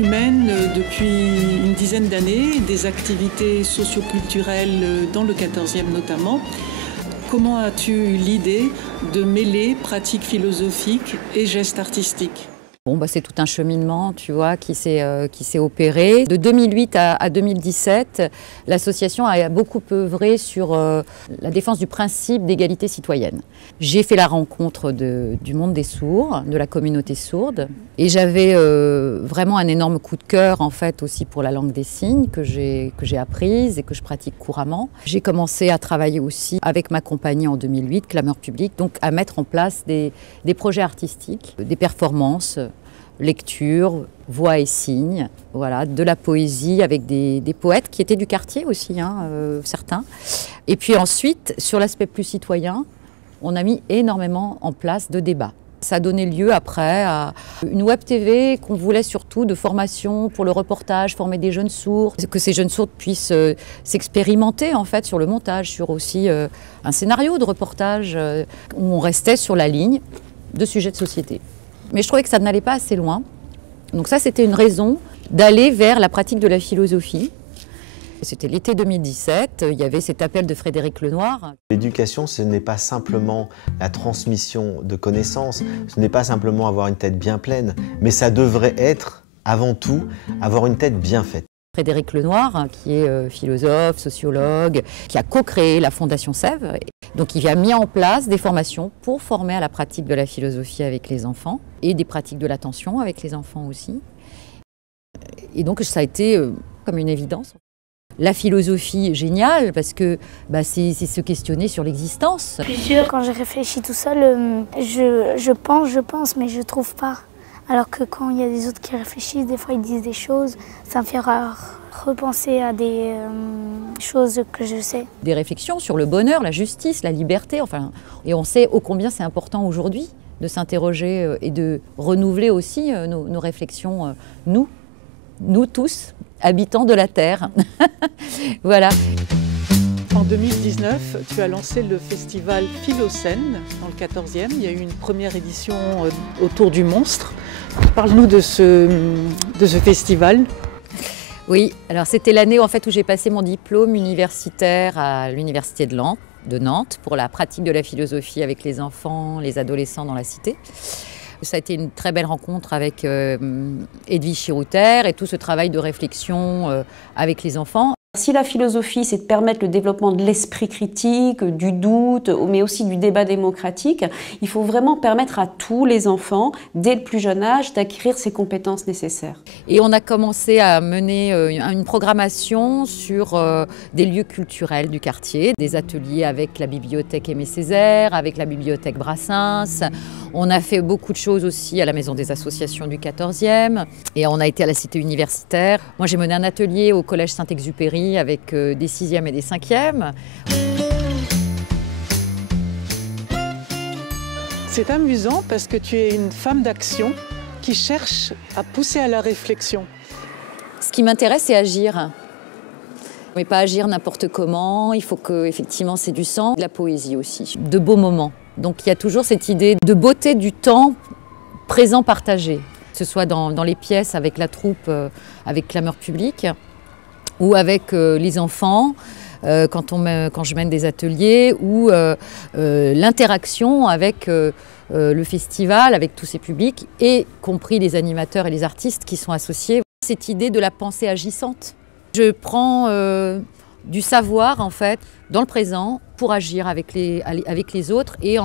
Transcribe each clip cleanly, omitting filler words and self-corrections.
tu mènes depuis une dizaine d'années des activités socio-culturelles dans le 14e notamment. Comment as-tu eu l'idée de mêler pratiques philosophiques et gestes artistiques ? Bon, c'est tout un cheminement, tu vois, qui s'est opéré. De 2008 à 2017, l'association a beaucoup œuvré sur la défense du principe d'égalité citoyenne. J'ai fait la rencontre du monde des sourds, de la communauté sourde, et j'avais vraiment un énorme coup de cœur, en fait, aussi pour la langue des signes que j'ai apprise et que je pratique couramment. J'ai commencé à travailler aussi avec ma compagnie en 2008, Clameur Publique, donc à mettre en place des projets artistiques, des performances, lecture, voix et signes, voilà, de la poésie avec des poètes qui étaient du quartier aussi, certains. Et puis ensuite, sur l'aspect plus citoyen, on a mis énormément en place de débats. Ça a donné lieu après à une web TV qu'on voulait surtout de formation pour le reportage, former des jeunes sourds, que ces jeunes sourds puissent s'expérimenter en fait sur le montage, sur aussi un scénario de reportage où on restait sur la ligne de sujets de société. Mais je trouvais que ça n'allait pas assez loin. Donc ça, c'était une raison d'aller vers la pratique de la philosophie. C'était l'été 2017, il y avait cet appel de Frédéric Lenoir. L'éducation, ce n'est pas simplement la transmission de connaissances, ce n'est pas simplement avoir une tête bien pleine, mais ça devrait être, avant tout, avoir une tête bien faite. Frédéric Lenoir, qui est philosophe, sociologue, qui a co-créé la Fondation Sèvres. Donc il a mis en place des formations pour former à la pratique de la philosophie avec les enfants et des pratiques de l'attention avec les enfants aussi. Et donc ça a été comme une évidence. La philosophie, géniale, parce que c'est se questionner sur l'existence. Quand je réfléchis tout seul, je pense, mais je ne trouve pas. Alors que quand il y a des autres qui réfléchissent, des fois ils disent des choses, ça me fait repenser à des choses que je sais. Des réflexions sur le bonheur, la justice, la liberté, et on sait ô combien c'est important aujourd'hui de s'interroger et de renouveler aussi nos réflexions, nous tous, habitants de la Terre. Voilà. En 2019, tu as lancé le festival Philocène dans le 14e. Il y a eu une première édition autour du monstre. Parle-nous de ce festival. Oui, alors c'était l'année en fait où j'ai passé mon diplôme universitaire à l'université de Nantes pour la pratique de la philosophie avec les enfants, les adolescents dans la cité. Ça a été une très belle rencontre avec Edwige Chirouter et tout ce travail de réflexion avec les enfants. Si la philosophie, c'est de permettre le développement de l'esprit critique, du doute, mais aussi du débat démocratique, il faut vraiment permettre à tous les enfants, dès le plus jeune âge, d'acquérir ces compétences nécessaires. Et on a commencé à mener une programmation sur des lieux culturels du quartier, des ateliers avec la bibliothèque Aimé Césaire, avec la bibliothèque Brassens. On a fait beaucoup de choses aussi à la Maison des associations du 14e et on a été à la cité universitaire. Moi, j'ai mené un atelier au collège Saint-Exupéry avec des 6e et des 5e. C'est amusant parce que tu es une femme d'action qui cherche à pousser à la réflexion. Ce qui m'intéresse, c'est agir. Mais pas agir n'importe comment, il faut que, effectivement, c'est du sang, de la poésie aussi, de beaux moments. Donc il y a toujours cette idée de beauté du temps présent partagé, que ce soit dans les pièces avec la troupe, avec Clameur Publique, ou avec les enfants, quand je mène des ateliers, ou l'interaction avec le festival, avec tous ces publics, y compris les animateurs et les artistes qui sont associés. Cette idée de la pensée agissante. Je prends du savoir, en fait, dans le présent, pour agir avec les autres, et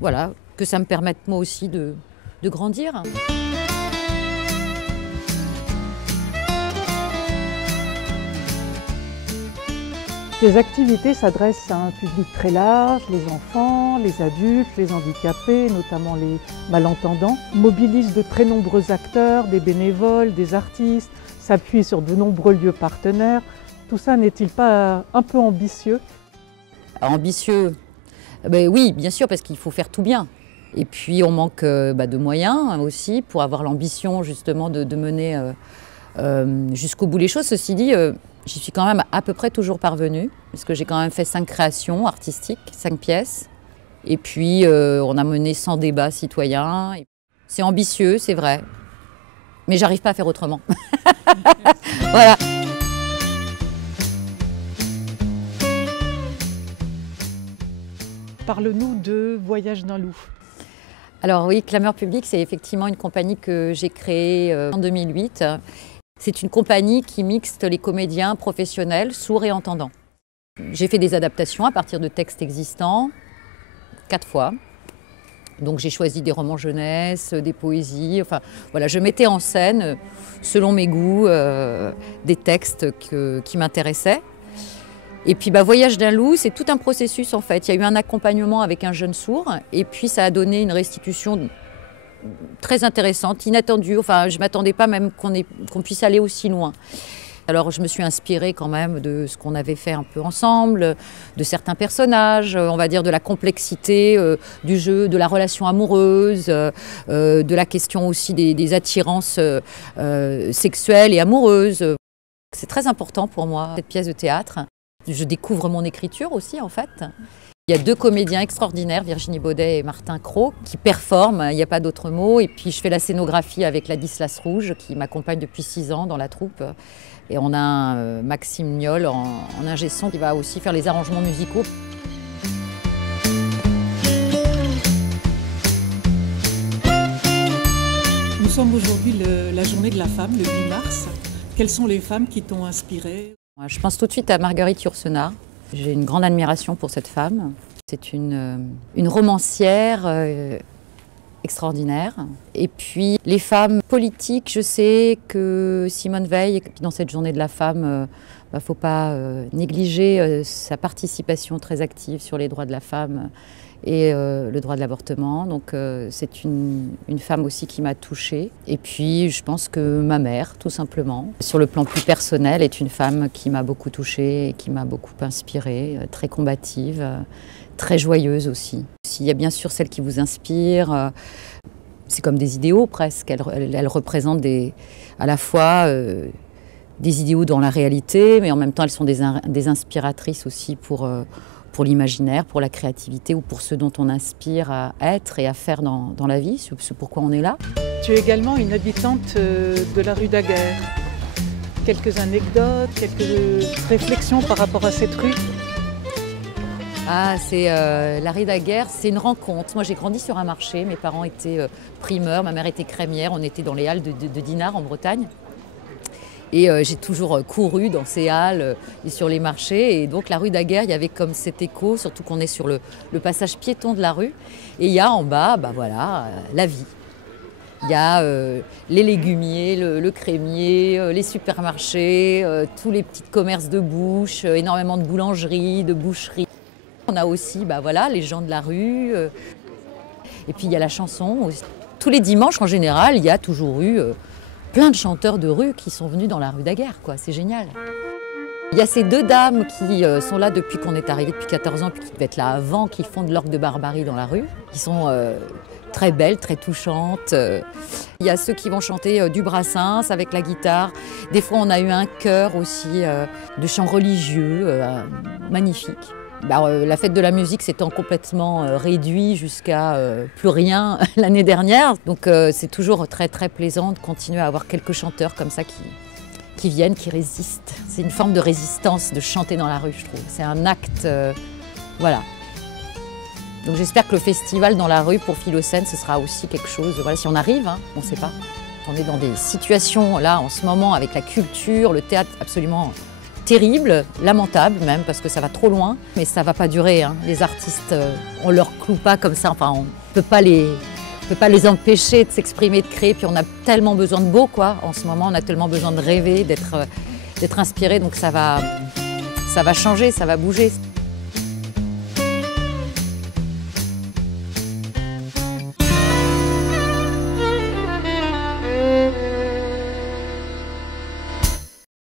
voilà, que ça me permette moi aussi de grandir. Ces activités s'adressent à un public très large, les enfants, les adultes, les handicapés, notamment les malentendants, mobilisent de très nombreux acteurs, des bénévoles, des artistes, s'appuient sur de nombreux lieux partenaires. Tout ça n'est-il pas un peu ambitieux ? Ambitieux, oui, bien sûr, parce qu'il faut faire tout bien. Et puis on manque de moyens aussi pour avoir l'ambition justement de mener jusqu'au bout les choses. Ceci dit, j'y suis quand même à peu près toujours parvenue, parce que j'ai quand même fait 5 créations artistiques, 5 pièces. Et puis on a mené 100 débats citoyens. C'est ambitieux, c'est vrai. Mais j'arrive pas à faire autrement. Voilà. Parle-nous de Voyage d'un loup. Alors oui, Clameur Publique, c'est effectivement une compagnie que j'ai créée en 2008. C'est une compagnie qui mixte les comédiens professionnels, sourds et entendants. J'ai fait des adaptations à partir de textes existants, 4 fois. Donc j'ai choisi des romans jeunesse, des poésies, enfin voilà, je mettais en scène, selon mes goûts, des textes qui m'intéressaient. Et puis Voyage d'un loup, c'est tout un processus en fait. Il y a eu un accompagnement avec un jeune sourd et puis ça a donné une restitution très intéressante, inattendue. Enfin, je ne m'attendais pas même qu'on puisse aller aussi loin. Alors je me suis inspirée quand même de ce qu'on avait fait un peu ensemble, de certains personnages, on va dire de la complexité du jeu, de la relation amoureuse, de la question aussi des attirances sexuelles et amoureuses. C'est très important pour moi, cette pièce de théâtre. Je découvre mon écriture aussi, en fait. Il y a 2 comédiens extraordinaires, Virginie Baudet et Martin Cros, qui performent, il n'y a pas d'autre mot. Et puis je fais la scénographie avec Ladislas Rouge, qui m'accompagne depuis 6 ans dans la troupe. Et on a Maxime Niol en ingé son qui va aussi faire les arrangements musicaux. Nous sommes aujourd'hui la journée de la femme, le 8 mars. Quelles sont les femmes qui t'ont inspirée ? Je pense tout de suite à Marguerite Yourcenar. J'ai une grande admiration pour cette femme. C'est une romancière extraordinaire. Et puis les femmes politiques, je sais que Simone Veil, dans cette journée de la femme, il ne faut pas négliger sa participation très active sur les droits de la femme et le droit de l'avortement. Donc c'est une femme aussi qui m'a touchée. Et puis je pense que ma mère, tout simplement, sur le plan plus personnel, est une femme qui m'a beaucoup touchée et qui m'a beaucoup inspirée, très combative, très joyeuse aussi. Il y a bien sûr celles qui vous inspirent, c'est comme des idéaux presque. Elles représentent à la fois des idéaux dans la réalité, mais en même temps elles sont des inspiratrices aussi pour l'imaginaire, pour la créativité ou pour ce dont on aspire à être et à faire dans la vie, ce pourquoi on est là. Tu es également une habitante de la rue Daguerre. Quelques anecdotes, quelques réflexions par rapport à cette rue? Ah, c'est la rue Daguerre, c'est une rencontre. Moi, j'ai grandi sur un marché, mes parents étaient primeurs, ma mère était crémière, on était dans les halles de Dinard en Bretagne. Et j'ai toujours couru dans ces halles et sur les marchés. Et donc la rue Daguerre, il y avait comme cet écho, surtout qu'on est sur le passage piéton de la rue. Et il y a en bas, voilà, la vie. Il y a les légumiers, le crémier, les supermarchés, tous les petits commerces de bouche, énormément de boulangeries, de boucheries. On a aussi voilà, les gens de la rue. Et puis il y a la chanson aussi. Tous les dimanches, en général, il y a toujours eu plein de chanteurs de rue qui sont venus dans la rue Daguerre, quoi. C'est génial. Il y a ces 2 dames qui sont là depuis qu'on est arrivé, depuis 14 ans, puis qui devaient être là avant, qui font de l'orgue de barbarie dans la rue, qui sont très belles, très touchantes. Il y a ceux qui vont chanter du Brassens avec la guitare. Des fois, on a eu un chœur aussi de chants religieux, magnifique. La fête de la musique s'étant complètement réduit jusqu'à plus rien l'année dernière. Donc c'est toujours très très plaisant de continuer à avoir quelques chanteurs comme ça qui viennent, qui résistent. C'est une forme de résistance de chanter dans la rue, je trouve. C'est un acte, voilà. Donc j'espère que le festival dans la rue pour Philocène, ce sera aussi quelque chose, voilà, si on arrive, hein, on ne sait pas. On est dans des situations là en ce moment avec la culture, le théâtre absolument terrible, lamentable même, parce que ça va trop loin. Mais ça ne va pas durer, hein. Les artistes, on ne leur cloue pas comme ça, enfin on ne peut pas les empêcher de s'exprimer, de créer. Puis on a tellement besoin de beau, quoi. En ce moment, on a tellement besoin de rêver, d'être inspiré, donc ça va changer, ça va bouger.